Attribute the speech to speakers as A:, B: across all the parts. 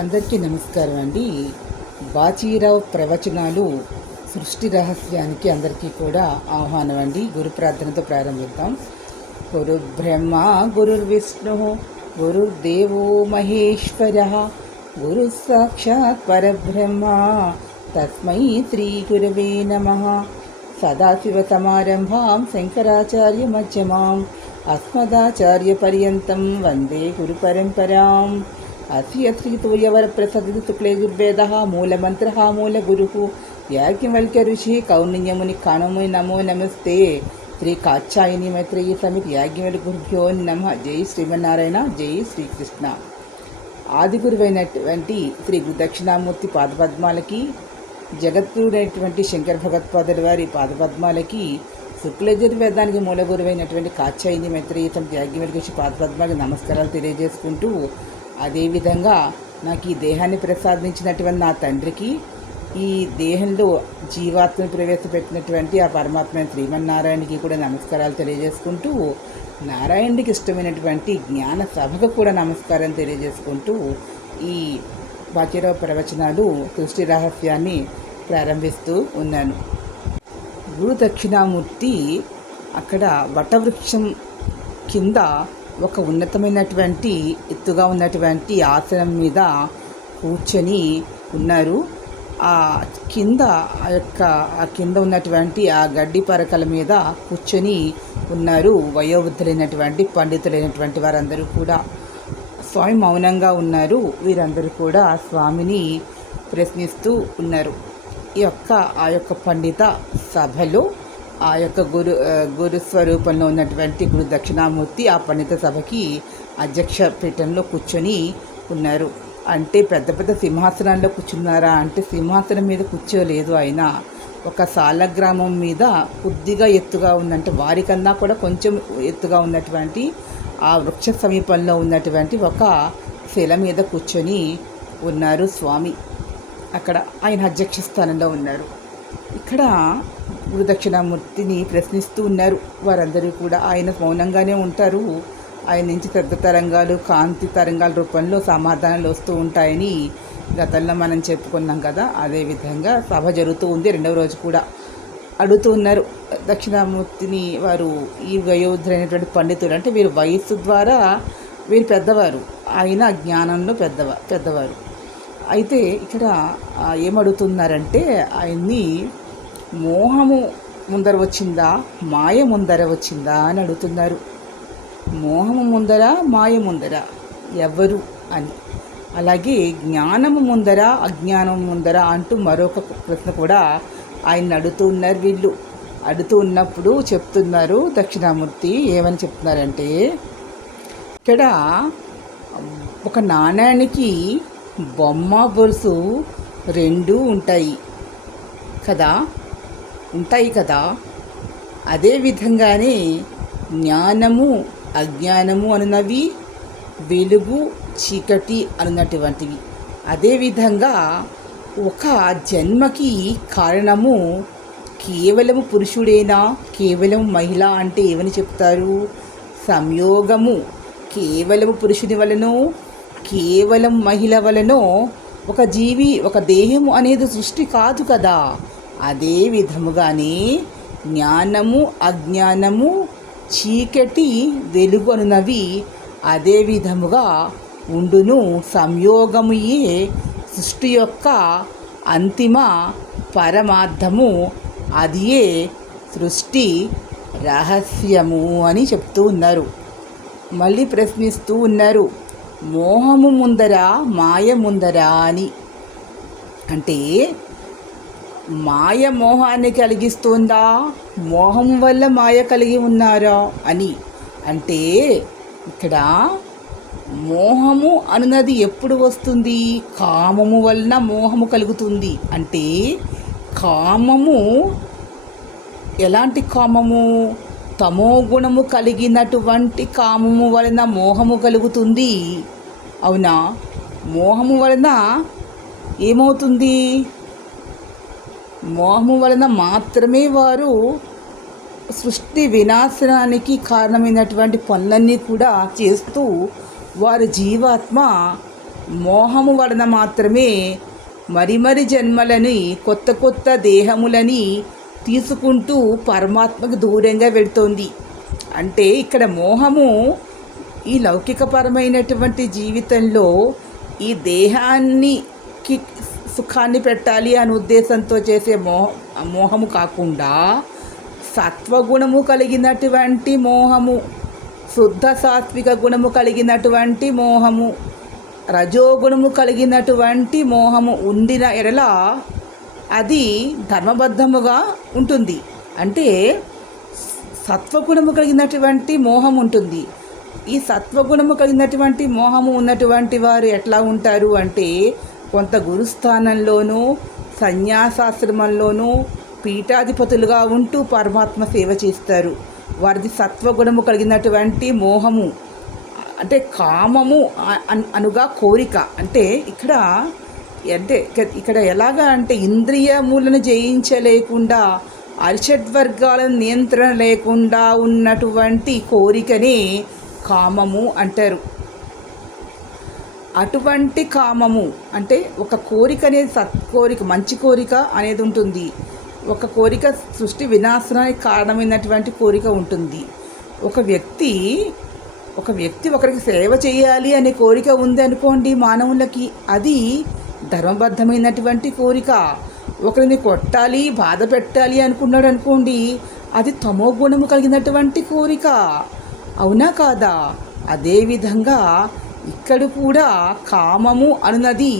A: అందరికీ నమస్కారం అండి బాచీరావు ప్రవచనాలు సృష్టి రహస్యానికి అందరికీ కూడా ఆహ్వానం అండి గురు ప్రార్థనతో ప్రారంభిద్దాం గురు బ్రహ్మ గురు దేవో మహేశ్వర గురు సాక్షాత్ పరబ్రహ్మ తస్మై శ్రీ గురువే నమ సదాశివసమారంభాం శంకరాచార్య మధ్యమాం అస్మదాచార్య పర్యంతం వందే గురు పరంపరాం మూల श्रीतूयवरप्रसदितुक्लेयुर्वेदः యాజ్ఞవల్క్య ఋషి याज्ञवल्क्यऋषिः కణము నమో నమస్తే శ్రీ కాచాయని మైత్రేయ సమితి యాజ్ఞవల్ గురుభ్యో నమ జై శ్రీమన్నారాయణ జై శ్రీకృష్ణ ఆది గురువైనటువంటి శ్రీ దక్షిణామూర్తి పాదపద్మాలకి జగత్తుడైనటువంటి శంకర భగవత్పాదుల వారి పాదపద్మాలకి శుక్లయజుర్వేదానికి మూల గురువైనటువంటి కాచాయిని మైత్రేయ సమితి యాజ్ఞవేడి గురించి పాదపద్మాలకి నమస్కారాలు తెలియజేసుకుంటూ అదేవిధంగా నాకు ఈ దేహాన్ని ప్రసాదించినటువంటి నా తండ్రికి ఈ దేహంలో జీవాత్మను ప్రవేశపెట్టినటువంటి ఆ పరమాత్మ శ్రీమన్నారాయణకి కూడా నమస్కారాలు తెలియజేసుకుంటూ నారాయణుడికి ఇష్టమైనటువంటి జ్ఞాన సభకు కూడా నమస్కారం తెలియజేసుకుంటూ ఈ వాక్యరావు ప్రవచనాలు సృష్టి రహస్యాన్ని ప్రారంభిస్తూ ఉన్నాను గురు దక్షిణామూర్తి అక్కడ వటవృక్షం కింద ఒక ఉన్నతమైనటువంటి ఎత్తుగా ఉన్నటువంటి ఆసనం మీద కూర్చొని ఉన్నారు ఆ కింద ఆ యొక్క ఆ కింద ఉన్నటువంటి ఆ గడ్డి పరకల మీద కూర్చొని ఉన్నారు వయోవృద్ధులైనటువంటి పండితులైనటువంటి వారందరూ కూడా స్వామి మౌనంగా ఉన్నారు వీరందరూ కూడా స్వామిని ప్రశ్నిస్తూ ఉన్నారు ఈ యొక్క ఆ యొక్క పండిత సభలో ఆ యొక్క గురు గురుస్వరూపంలో ఉన్నటువంటి గురు దక్షిణామూర్తి ఆ పండిత సభకి అధ్యక్ష పీఠంలో కూర్చొని ఉన్నారు అంటే పెద్ద పెద్ద సింహాసనాల్లో కూర్చున్నారా అంటే సింహాసనం మీద కూర్చోలేదు ఆయన ఒక సాలగ్రామం మీద కొద్దిగా ఎత్తుగా ఉందంటే వారికన్నా కూడా కొంచెం ఎత్తుగా ఉన్నటువంటి ఆ వృక్ష సమీపంలో ఉన్నటువంటి ఒక శిల మీద కూర్చొని ఉన్నారు స్వామి అక్కడ ఆయన అధ్యక్ష స్థానంలో ఉన్నారు ఇక్కడ గురుదక్షిణామూర్తిని ప్రశ్నిస్తూ ఉన్నారు వారందరూ కూడా ఆయన మౌనంగానే ఉంటారు ఆయన నుంచి పెద్ద తరంగాలు కాంతి తరంగాల రూపంలో సమాధానాలు వస్తూ ఉంటాయని గతంలో మనం చెప్పుకున్నాం కదా అదేవిధంగా సభ జరుగుతూ ఉంది రెండవ రోజు కూడా అడుగుతూ ఉన్నారు దక్షిణామూర్తిని వారు ఈ వయోధులైనటువంటి పండితులు అంటే వీరు వయస్సు ద్వారా వీరు పెద్దవారు ఆయన జ్ఞానంలో పెద్దవారు పెద్దవారు అయితే ఇక్కడ ఏమడుగుతున్నారంటే ఆయన్ని మోహము ముందర వచ్చిందా మాయ ముందర వచ్చిందా అని అడుగుతున్నారు మోహము ముందర మాయ ముందర ఎవరు అని అలాగే జ్ఞానము ముందర అజ్ఞానం ముందర అంటూ మరొక ప్రశ్న కూడా ఆయన అడుగుతూ ఉన్నారు వీళ్ళు అడుగుతూ ఉన్నప్పుడు చెప్తున్నారు దక్షిణామూర్తి ఏమని చెప్తున్నారంటే ఇక్కడ ఒక నాణ్యానికి బొమ్మ బొరుసు రెండు ఉంటాయి కదా ఉంటాయి కదా అదేవిధంగానే జ్ఞానము అజ్ఞానము అన్నవి వెలుగు చీకటి అన్నటువంటివి అదేవిధంగా ఒక జన్మకి కారణము కేవలము పురుషుడేనా కేవలం మహిళ అంటే ఏమని చెప్తారు సంయోగము కేవలము పురుషుని వలనో కేవలం మహిళ వలనో ఒక జీవి ఒక దేహము అనేది సృష్టి కాదు కదా అదే విధముగానే జ్ఞానము అజ్ఞానము చీకటి వెలుగొనవి అదే విధముగా ఉండును సంయోగముయే సృష్టి యొక్క అంతిమ పరమార్థము అదియే సృష్టి రహస్యము అని చెప్తూ ఉన్నారు మళ్ళీ ప్రశ్నిస్తూ ఉన్నారు మోహము ముందరా మాయ ముందరా అని అంటే మాయ మోహాన్ని కలిగిస్తుందా మోహం వల్ల మాయ కలిగి ఉన్నారా అని అంటే ఇక్కడ మోహము అన్నది ఎప్పుడు వస్తుంది కామము వలన మోహము కలుగుతుంది అంటే కామము ఎలాంటి కామము తమో గుణము కలిగినటువంటి కామము వలన మోహము కలుగుతుంది అవునా మోహము వలన ఏమవుతుంది మోహము వలన మాత్రమే వారు సృష్టి వినాశనానికి కారణమైనటువంటి పనులన్నీ కూడా చేస్తూ వారి జీవాత్మ మోహము వలన మాత్రమే మరి మరి జన్మలని కొత్త కొత్త దేహములని తీసుకుంటూ పరమాత్మకు దూరంగా వెళుతోంది అంటే ఇక్కడ మోహము ఈ లౌకికపరమైనటువంటి జీవితంలో ఈ దేహాన్ని సుఖాన్ని పెట్టాలి అనే ఉద్దేశంతో చేసే మోహ మోహము కాకుండా సత్వగుణము కలిగినటువంటి మోహము శుద్ధ సాత్విక గుణము కలిగినటువంటి మోహము రజోగుణము కలిగినటువంటి మోహము ఉండిన ఎడల అది ధర్మబద్ధముగా ఉంటుంది అంటే సత్వగుణము కలిగినటువంటి మోహం ఉంటుంది ఈ సత్వగుణము కలిగినటువంటి మోహము ఉన్నటువంటి వారు ఎట్లా ఉంటారు అంటే కొంత గురుస్థానంలోనూ సన్యాసాశ్రమంలోనూ పీఠాధిపతులుగా ఉంటూ పరమాత్మ సేవ చేస్తారు వారిది సత్వగుణము కలిగినటువంటి మోహము అంటే కామము అనుగా కోరిక అంటే ఇక్కడ అంటే ఇక్కడ ఎలాగా అంటే ఇంద్రియములను జయించలేకుండా అరిషడ్ వర్గాల నియంత్రణ లేకుండా ఉన్నటువంటి కోరికనే కామము అంటారు అటువంటి కామము అంటే ఒక కోరిక అనేది సత్ కోరిక మంచి కోరిక అనేది ఉంటుంది ఒక కోరిక సృష్టి వినాశనానికి కారణమైనటువంటి కోరిక ఉంటుంది ఒక వ్యక్తి ఒక వ్యక్తి ఒకరికి సేవ చేయాలి అనే కోరిక ఉంది అనుకోండి మానవులకి అది ధర్మబద్ధమైనటువంటి కోరిక ఒకరిని కొట్టాలి బాధ పెట్టాలి అనుకున్నాడు అనుకోండి అది తమో గుణము కలిగినటువంటి కోరిక అవునా కాదా అదేవిధంగా ఇక్కడ కూడా కామము అన్నది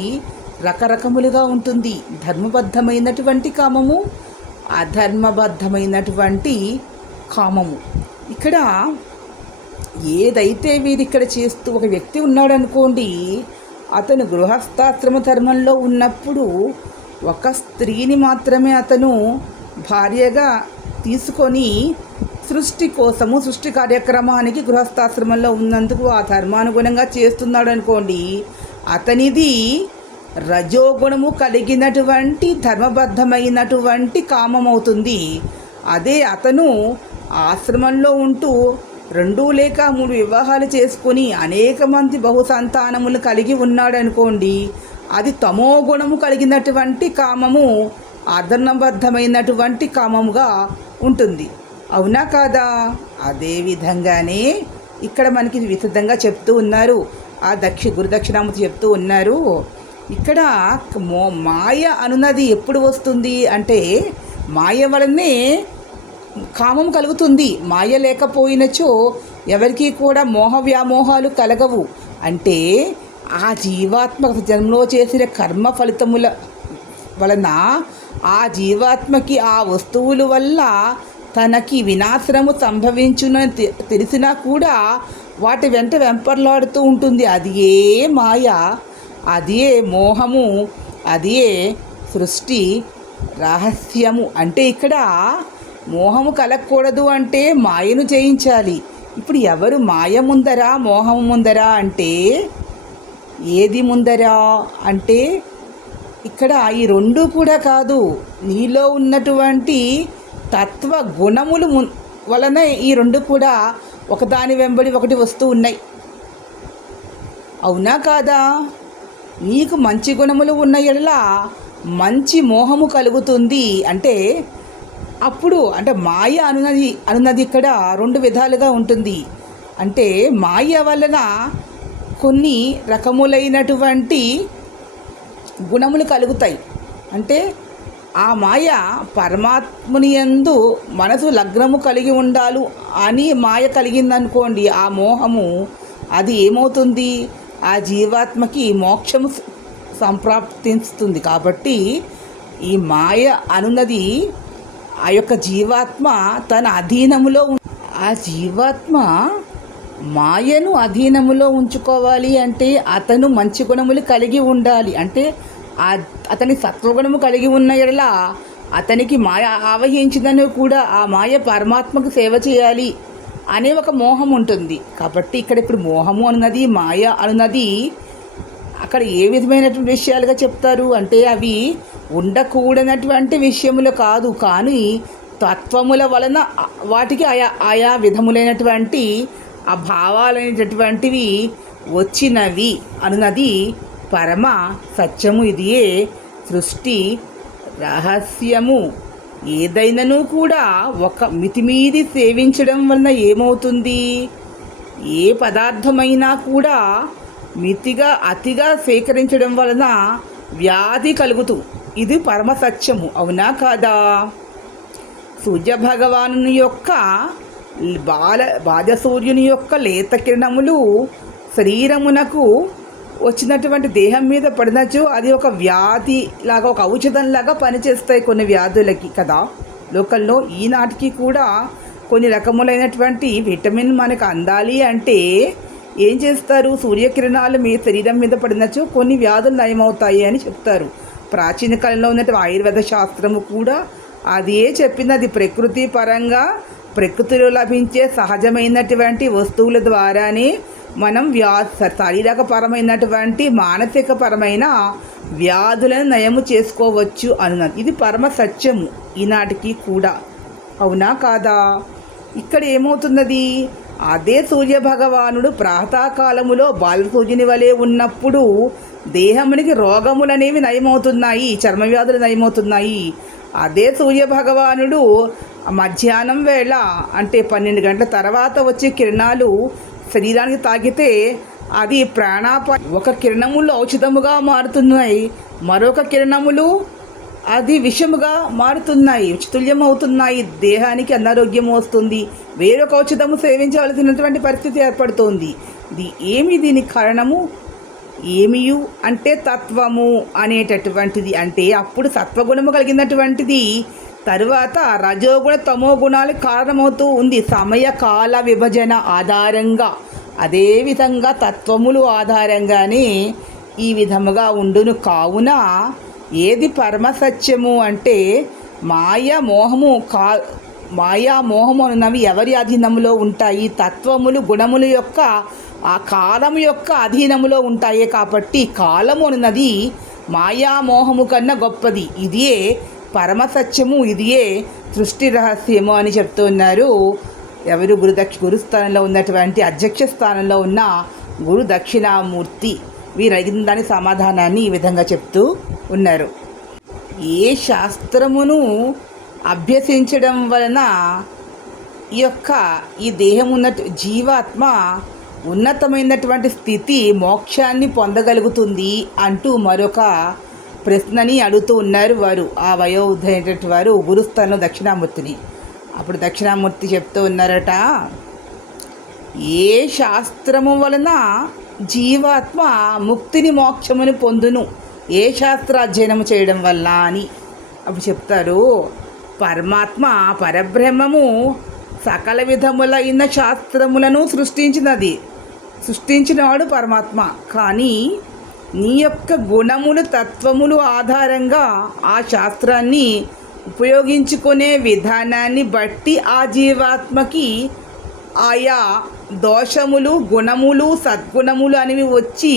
A: రకరకములుగా ఉంటుంది ధర్మబద్ధమైనటువంటి కామము అధర్మబద్ధమైనటువంటి కామము ఇక్కడ ఏదైతే వీరి ఇక్కడ చేస్తూ ఒక వ్యక్తి ఉన్నాడు అనుకోండి అతను గృహస్థాశ్రమ ధర్మంలో ఉన్నప్పుడు ఒక స్త్రీని మాత్రమే అతను భార్యగా తీసుకొని సృష్టి కోసము సృష్టి కార్యక్రమానికి గృహస్థాశ్రమంలో ఉన్నందుకు ఆ ధర్మానుగుణంగా చేస్తున్నాడు అనుకోండి అతనిది రజోగుణము కలిగినటువంటి ధర్మబద్ధమైనటువంటి కామమవుతుంది అదే అతను ఆశ్రమంలో ఉంటూ రెండు లేక మూడు వివాహాలు చేసుకుని అనేక మంది బహుసంతానములు కలిగి ఉన్నాడనుకోండి అది తమో గుణము కలిగినటువంటి కామము అధర్మబద్ధమైనటువంటి కామముగా ఉంటుంది అవునా కాదా అదే విధంగానే ఇక్కడ మనకి విరుద్ధంగా చెప్తూ ఉన్నారు ఆ దక్షి గురుదక్షిణామూర్తి చెప్తూ ఉన్నారు ఇక్కడ మో మాయ అనున్నది ఎప్పుడు వస్తుంది అంటే మాయ వలనే కామం కలుగుతుంది మాయ లేకపోయినచో ఎవరికి కూడా మోహ వ్యామోహాలు కలగవు అంటే ఆ జీవాత్మ జన్మలో చేసిన కర్మ ఫలితముల వలన ఆ జీవాత్మకి ఆ వస్తువుల వల్ల తనకి వినాశనము సంభవించునని తెలిసినా కూడా వాటి వెంట వెంపర్లాడుతూ ఉంటుంది అది ఏ మాయ అది ఏ మోహము అది ఏ సృష్టి రహస్యము అంటే ఇక్కడ మోహము కలగకూడదు అంటే మాయను జయించాలి ఇప్పుడు ఎవరు మాయ ముందరా మోహం ముందరా అంటే ఏది ముందరా అంటే ఇక్కడ ఈ రెండు కూడా కాదు నీలో ఉన్నటువంటి తత్వ గుణములు వలన ఈ రెండు కూడా ఒకదాని వెంబడి ఒకటి వస్తూ ఉన్నాయి అవునా కాదా నీకు మంచి గుణములు ఉన్న ఎడలా మంచి మోహము కలుగుతుంది అంటే అప్పుడు అంటే మాయ అనున్నది అనున్నది ఇక్కడ రెండు విధాలుగా ఉంటుంది అంటే మాయ వలన కొన్ని రకములైనటువంటి గుణములు కలుగుతాయి అంటే ఆ మాయ పరమాత్ముని ఎందు మనసు లగ్నము కలిగి ఉండాలి అని మాయ కలిగిందనుకోండి ఆ మోహము అది ఏమవుతుంది ఆ జీవాత్మకి మోక్షము సంప్రాప్తిస్తుంది కాబట్టి ఈ మాయ అనున్నది ఆ యొక్క జీవాత్మ తన అధీనములో ఆ జీవాత్మ మాయను అధీనములో ఉంచుకోవాలి అంటే అతను మంచి గుణములు కలిగి ఉండాలి అంటే అతని సత్వగుణము కలిగి ఉన్న ఎడల అతనికి మాయ ఆవహించిందని కూడా ఆ మాయ పరమాత్మకు సేవ చేయాలి అనే ఒక మోహం ఉంటుంది కాబట్టి ఇక్కడ ఇప్పుడు మోహము అన్నది మాయ అన్నది అక్కడ ఏ విధమైనటువంటి విషయాలుగా చెప్తారు అంటే అవి ఉండకూడనటువంటి విషయములు కాదు కానీ తత్వముల వలన వాటికి ఆయా ఆయా విధములైనటువంటి ఆ భావాలైనటువంటివి వచ్చినవి అన్నది పరమ సత్యము ఇదియే సృష్టి రహస్యము ఏదైనాను కూడా ఒక మితిమీది సేవించడం వలన ఏమవుతుంది ఏ పదార్థమైనా కూడా మితిగా అతిగా సేకరించడం వలన వ్యాధి కలుగుతూ ఇది పరమసత్యము అవునా కాదా సూర్య భగవాను యొక్క బాల బాజసూర్యుని యొక్క లేత కిరణములు శరీరమునకు వచ్చినటువంటి దేహం మీద పడినచ్చు అది ఒక వ్యాధి లాగా ఒక ఔషధంలాగా పనిచేస్తాయి కొన్ని వ్యాధులకి కదా లోకల్లో ఈనాటికి కూడా కొన్ని రకములైనటువంటి విటమిన్ మనకు అందాలి అంటే ఏం చేస్తారు సూర్యకిరణాలు మీ శరీరం మీద పడినచ్చు కొన్ని వ్యాధులు నయమవుతాయి అని చెప్తారు ప్రాచీన కాలంలో ఉన్నటువంటి ఆయుర్వేద శాస్త్రము కూడా అది ఏ చెప్పినది ప్రకృతి పరంగా ప్రకృతిలో లభించే సహజమైనటువంటి వస్తువుల ద్వారానే మనం వ్యా శారీరకపరమైనటువంటి మానసికపరమైన వ్యాధులను నయము చేసుకోవచ్చు అను ఇది పరమ సత్యము ఈనాటికి కూడా అవునా కాదా ఇక్కడ ఏమవుతున్నది అదే సూర్య భగవానుడు ప్రాతకాలములో బాలసూర్యుని వలె ఉన్నప్పుడు దేహమునికి రోగములనేవి నయమవుతున్నాయి చర్మవ్యాధులు నయమవుతున్నాయి అదే సూర్య భగవానుడు మధ్యాహ్నం వేళ అంటే పన్నెండు గంటల తర్వాత వచ్చే కిరణాలు శరీరానికి తాకితే అది ప్రాణాప ఒక కిరణములు ఔషధముగా మారుతున్నాయి మరొక కిరణములు అది విషముగా మారుతున్నాయి తుల్యం అవుతున్నాయి దేహానికి అనారోగ్యం వస్తుంది వేరొక ఔషధము సేవించవలసినటువంటి పరిస్థితి ఏర్పడుతుంది ఇది ఏమి దీని కారణము ఏమియు అంటే తత్వము అనేటటువంటిది అంటే అప్పుడు సత్వగుణము కలిగినటువంటిది తరువాత రజోగుణ తమో గుణాలు కారణమవుతూ ఉంది సమయ కాల విభజన ఆధారంగా అదేవిధంగా తత్వములు ఆధారంగానే ఈ విధముగా ఉండును కావున ఏది పరమసత్యము అంటే మాయా మోహము కా మాయా మోహము అన్నవి ఎవరి అధీనంలో ఉంటాయి తత్వములు గుణముల యొక్క ఆ కాలము యొక్క అధీనములో ఉంటాయే కాబట్టి కాలము అన్నది మాయామోహము కన్నా గొప్పది ఇదే పరమసత్యము ఇదియే సృష్టి రహస్యము అని చెప్తూ ఉన్నారు ఎవరు గురుదక్ష గురుస్థానంలో ఉన్నటువంటి అధ్యక్ష స్థానంలో ఉన్న గురు దక్షిణామూర్తి వీరు అడిగిన దాని సమాధానాన్ని ఈ విధంగా చెప్తూ ఉన్నారు ఏ శాస్త్రమును అభ్యసించడం వలన ఈ యొక్క ఈ దేహం ఉన్న జీవాత్మ ఉన్నతమైనటువంటి స్థితి మోక్షాన్ని పొందగలుగుతుంది అంటూ మరొక ప్రశ్నని అడుగుతూ ఉన్నారు వారు ఆ అయినటువంటి వారు గురుస్తాను దక్షిణామూర్తిని అప్పుడు దక్షిణామూర్తి చెప్తూ ఉన్నారట ఏ శాస్త్రము వలన జీవాత్మ ముక్తిని మోక్షమును పొందును ఏ అధ్యయనము చేయడం వల్ల అని అప్పుడు చెప్తారు పరమాత్మ పరబ్రహ్మము సకల విధములైన శాస్త్రములను సృష్టించినది సృష్టించినవాడు పరమాత్మ కానీ నీ యొక్క గుణములు తత్వములు ఆధారంగా ఆ శాస్త్రాన్ని ఉపయోగించుకునే విధానాన్ని బట్టి ఆ జీవాత్మకి ఆయా దోషములు గుణములు సద్గుణములు అనేవి వచ్చి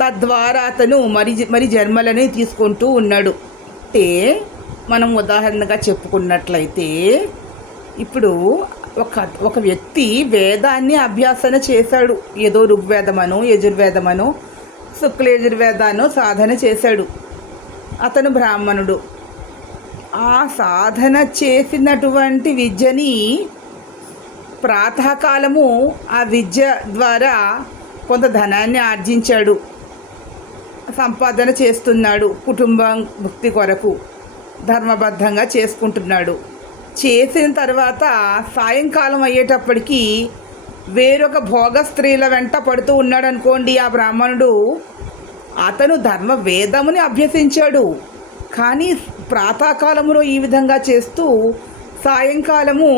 A: తద్వారా అతను మరి మరి జన్మలని తీసుకుంటూ ఉన్నాడు అంటే మనం ఉదాహరణగా చెప్పుకున్నట్లయితే ఇప్పుడు ఒక ఒక వ్యక్తి వేదాన్ని అభ్యాసన చేశాడు ఏదో ఋగ్వేదమనో యజుర్వేదమనో శుక్లయజుర్వేదాన్ని సాధన చేశాడు అతను బ్రాహ్మణుడు ఆ సాధన చేసినటువంటి విద్యని ప్రాతకాలము ఆ విద్య ద్వారా కొంత ధనాన్ని ఆర్జించాడు సంపాదన చేస్తున్నాడు కుటుంబం భక్తి కొరకు ధర్మబద్ధంగా చేసుకుంటున్నాడు చేసిన తర్వాత సాయంకాలం అయ్యేటప్పటికీ వేరొక భోగ స్త్రీల వెంట పడుతూ ఉన్నాడు అనుకోండి ఆ బ్రాహ్మణుడు అతను ధర్మ వేదముని అభ్యసించాడు కానీ ప్రాతకాలములో ఈ విధంగా చేస్తూ సాయంకాలము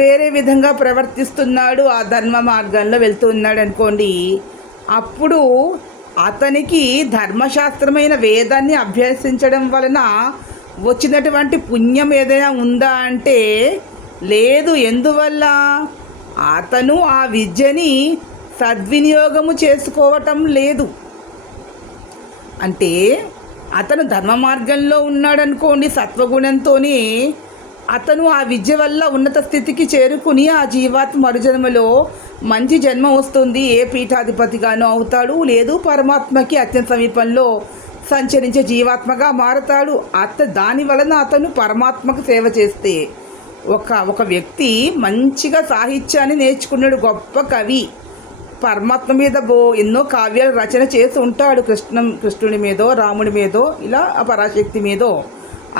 A: వేరే విధంగా ప్రవర్తిస్తున్నాడు ఆ ధర్మ మార్గంలో వెళ్తూ ఉన్నాడు అనుకోండి అప్పుడు అతనికి ధర్మశాస్త్రమైన వేదాన్ని అభ్యసించడం వలన వచ్చినటువంటి పుణ్యం ఏదైనా ఉందా అంటే లేదు ఎందువల్ల అతను ఆ విద్యని సద్వినియోగము చేసుకోవటం లేదు అంటే అతను ధర్మ మార్గంలో ఉన్నాడనుకోండి సత్వగుణంతోనే అతను ఆ విద్య వల్ల ఉన్నత స్థితికి చేరుకుని ఆ జీవాత్ మరుజన్మలో మంచి జన్మ వస్తుంది ఏ పీఠాధిపతిగానో అవుతాడు లేదు పరమాత్మకి అత్యంత సమీపంలో సంచరించే జీవాత్మగా మారతాడు అత్త దాని వలన అతను పరమాత్మకు సేవ చేస్తే ఒక ఒక వ్యక్తి మంచిగా సాహిత్యాన్ని నేర్చుకున్నాడు గొప్ప కవి పరమాత్మ మీద బో ఎన్నో కావ్యాలు రచన చేసి ఉంటాడు కృష్ణం కృష్ణుడి మీదో రాముడి మీదో ఇలా ఆ పరాశక్తి మీదో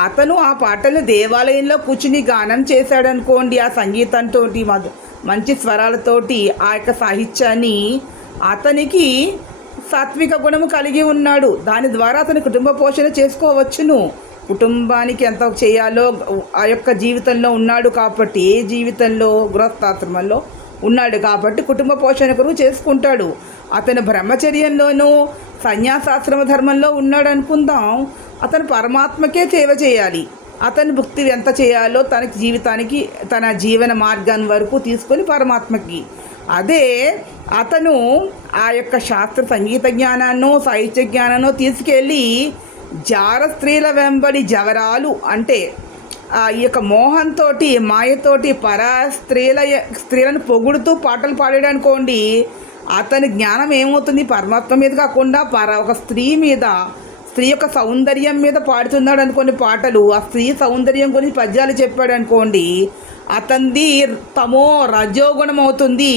A: అతను ఆ పాటలు దేవాలయంలో కూర్చుని గానం చేశాడు అనుకోండి ఆ సంగీతంతో మంచి స్వరాలతోటి ఆ యొక్క సాహిత్యాన్ని అతనికి సాత్విక గుణము కలిగి ఉన్నాడు దాని ద్వారా అతని కుటుంబ పోషణ చేసుకోవచ్చును కుటుంబానికి ఎంత చేయాలో ఆ యొక్క జీవితంలో ఉన్నాడు కాబట్టి ఏ జీవితంలో గృహస్థాశ్రమంలో ఉన్నాడు కాబట్టి కుటుంబ పోషణ కొరకు చేసుకుంటాడు అతను బ్రహ్మచర్యంలోనూ సన్యాసాశ్రమ ధర్మంలో ఉన్నాడు అనుకుందాం అతను పరమాత్మకే సేవ చేయాలి అతని భక్తి ఎంత చేయాలో తన జీవితానికి తన జీవన మార్గాన్ని వరకు తీసుకొని పరమాత్మకి అదే అతను ఆ యొక్క శాస్త్ర సంగీత జ్ఞానాన్నో సాహిత్య జ్ఞానాన్నో తీసుకెళ్ళి జార స్త్రీల వెంబడి జవరాలు అంటే ఈ యొక్క మోహంతో మాయతోటి పరా స్త్రీల స్త్రీలను పొగుడుతూ పాటలు అనుకోండి అతని జ్ఞానం ఏమవుతుంది పరమాత్మ మీద కాకుండా పర ఒక స్త్రీ మీద స్త్రీ యొక్క సౌందర్యం మీద పాడుతున్నాడు అనుకోని పాటలు ఆ స్త్రీ సౌందర్యం గురించి పద్యాలు చెప్పాడు అనుకోండి అతనిది తమో రజోగుణం అవుతుంది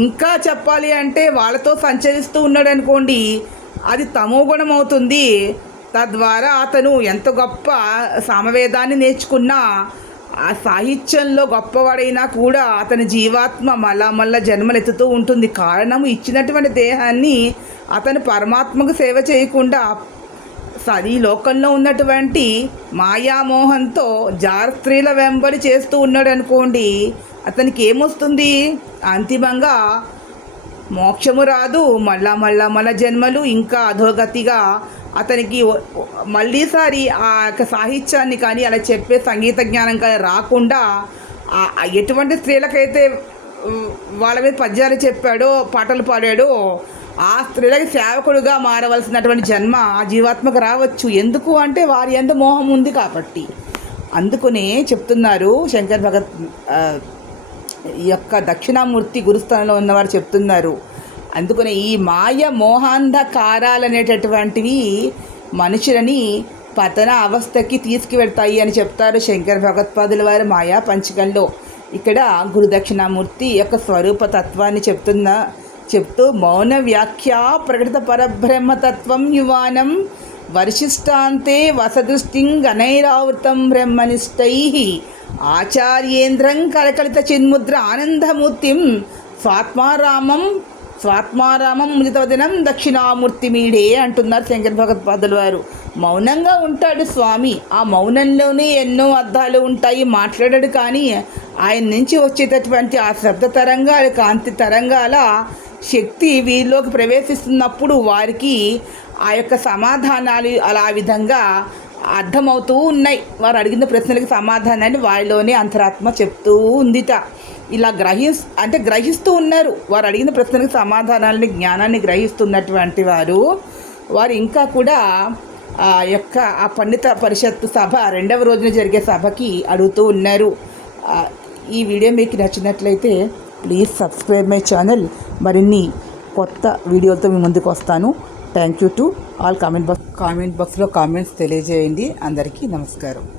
A: ఇంకా చెప్పాలి అంటే వాళ్ళతో సంచరిస్తూ ఉన్నాడు అనుకోండి అది తమో గుణం అవుతుంది తద్వారా అతను ఎంత గొప్ప సామవేదాన్ని నేర్చుకున్నా ఆ సాహిత్యంలో గొప్పవాడైనా కూడా అతని జీవాత్మ మళ్ళా మళ్ళా జన్మలెత్తుతూ ఉంటుంది కారణం ఇచ్చినటువంటి దేహాన్ని అతను పరమాత్మకు సేవ చేయకుండా ఈ లోకంలో ఉన్నటువంటి మాయామోహంతో జారస్త్రీల వెంబడి చేస్తూ ఉన్నాడు అనుకోండి అతనికి ఏమొస్తుంది అంతిమంగా మోక్షము రాదు మళ్ళా మళ్ళా మళ్ళా జన్మలు ఇంకా అధోగతిగా అతనికి మళ్ళీసారి ఆ యొక్క సాహిత్యాన్ని కానీ అలా చెప్పే సంగీత జ్ఞానం కానీ రాకుండా ఎటువంటి స్త్రీలకైతే వాళ్ళ మీద పద్యాలు చెప్పాడో పాటలు పాడాడో ఆ స్త్రీలకి సేవకుడుగా మారవలసినటువంటి జన్మ ఆ జీవాత్మకు రావచ్చు ఎందుకు అంటే వారి ఎంత మోహం ఉంది కాబట్టి అందుకనే చెప్తున్నారు శంకర్ భగత్ ఈ యొక్క దక్షిణామూర్తి గురుస్థానంలో ఉన్నవారు చెప్తున్నారు అందుకనే ఈ మాయ మోహాంధకారాలనేటటువంటివి మనుషులని పతన అవస్థకి తీసుకువెడతాయి అని చెప్తారు శంకర భగవత్పాదుల వారి మాయా పంచకంలో ఇక్కడ గురుదక్షిణామూర్తి యొక్క స్వరూప తత్వాన్ని చెప్తున్న చెప్తూ మౌన వ్యాఖ్యా ప్రకృత పరబ్రహ్మతత్వం యువానం వర్షిష్టాంతే వసదృష్టిం గణైరావృతం బ్రహ్మనిష్టై ఆచార్యేంద్రం కరకలిత చిన్ముద్ర ఆనందమూర్తిం స్వాత్మారామం స్వాత్మారామం మృతవదనం దక్షిణామూర్తిమీడే అంటున్నారు శంకర భగవత్పాదులు వారు మౌనంగా ఉంటాడు స్వామి ఆ మౌనంలోనే ఎన్నో అర్థాలు ఉంటాయి మాట్లాడాడు కానీ ఆయన నుంచి వచ్చేటటువంటి ఆ శబ్ద తరంగాలు కాంతి తరంగాల శక్తి వీరిలోకి ప్రవేశిస్తున్నప్పుడు వారికి ఆ యొక్క సమాధానాలు అలా విధంగా అర్థమవుతూ ఉన్నాయి వారు అడిగిన ప్రశ్నలకు సమాధానాన్ని వారిలోనే అంతరాత్మ చెప్తూ ఉందిట ఇలా గ్రహి అంటే గ్రహిస్తూ ఉన్నారు వారు అడిగిన ప్రశ్నలకు సమాధానాలని జ్ఞానాన్ని గ్రహిస్తున్నటువంటి వారు వారు ఇంకా కూడా ఆ యొక్క ఆ పండిత పరిషత్ సభ రెండవ రోజున జరిగే సభకి అడుగుతూ ఉన్నారు ఈ వీడియో మీకు నచ్చినట్లయితే ప్లీజ్ సబ్స్క్రైబ్ మై ఛానల్ మరిన్ని కొత్త వీడియోలతో మీ ముందుకు వస్తాను thank you to all comment box comment బాక్స్లో కామెంట్స్ తెలియజేయండి అందరికీ నమస్కారం